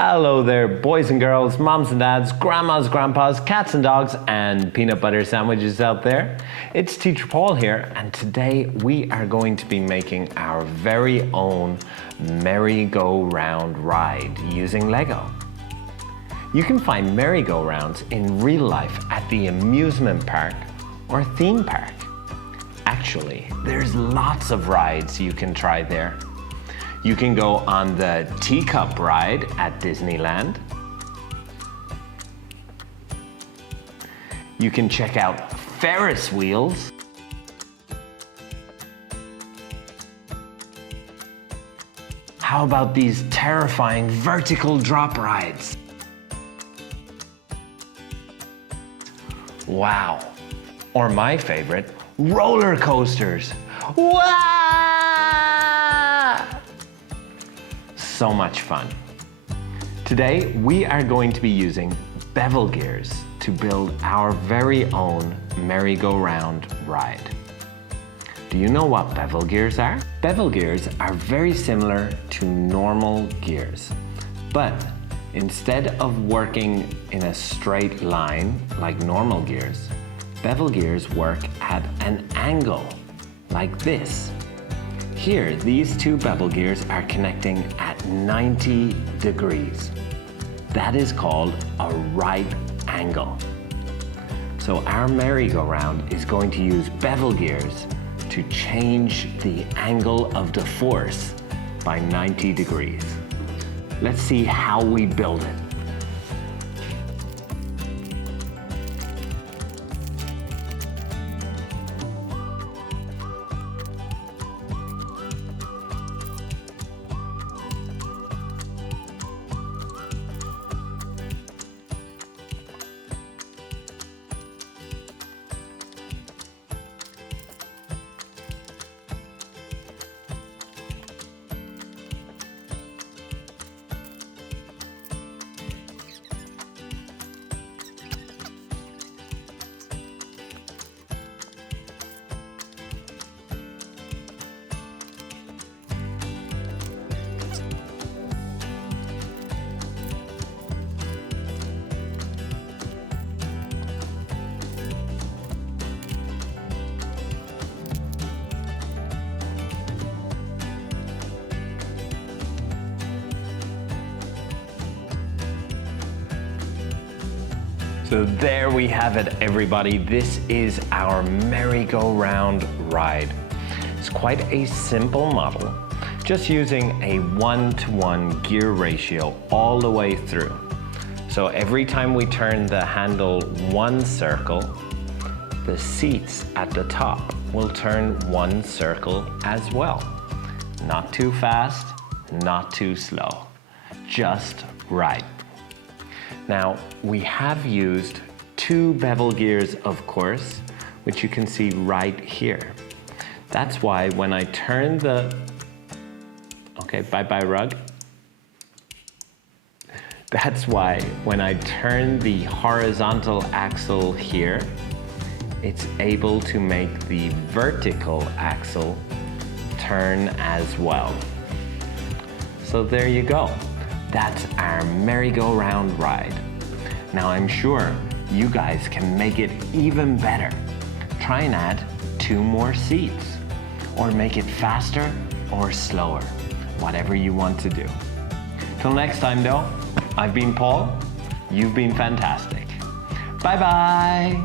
Hello there, boys and girls, moms and dads, grandmas, grandpas, cats and dogs, and peanut butter sandwiches out there. It's Teacher Paul here, and today we are going to be making our very own merry-go-round ride using Lego. You can find merry-go-rounds in real life at the amusement park or theme park. Actually, there's lots of rides you can try there. You can go on the teacup ride at Disneyland. You can check out Ferris wheels. How about these terrifying vertical drop rides? Wow. Or my favorite, roller coasters. Wow! So much fun. Today, we are going to be using Bevel Gears to build our very own merry-go-round ride. Do you know what bevel gears are? Bevel gears are very similar to normal gears, but instead of working in a straight line like normal gears, bevel gears work at an angle like this. Here, these two bevel gears are connecting at 90 degrees. That is called a right angle. So our merry-go-round is going to use bevel gears to change the angle of the force by 90 degrees. Let's see how we build it. So there we have it, everybody. This is our merry-go-round ride. It's quite a simple model, just using a 1-to-1 gear ratio all the way through. So every time we turn the handle one circle, the seats at the top will turn one circle as well. Not too fast, not too slow, just right. Now, we have used two bevel gears, of course, which you can see right here. That's why when I turn the... Okay, bye-bye rug. That's why when I turn the horizontal axle here, it's able to make the vertical axle turn as well. So there you go. That's our merry-go-round ride. Now I'm sure you guys can make it even better. Try and add 2 more seats, or make it faster or slower, whatever you want to do. Till next time though, I've been Paul, you've been fantastic. Bye-bye.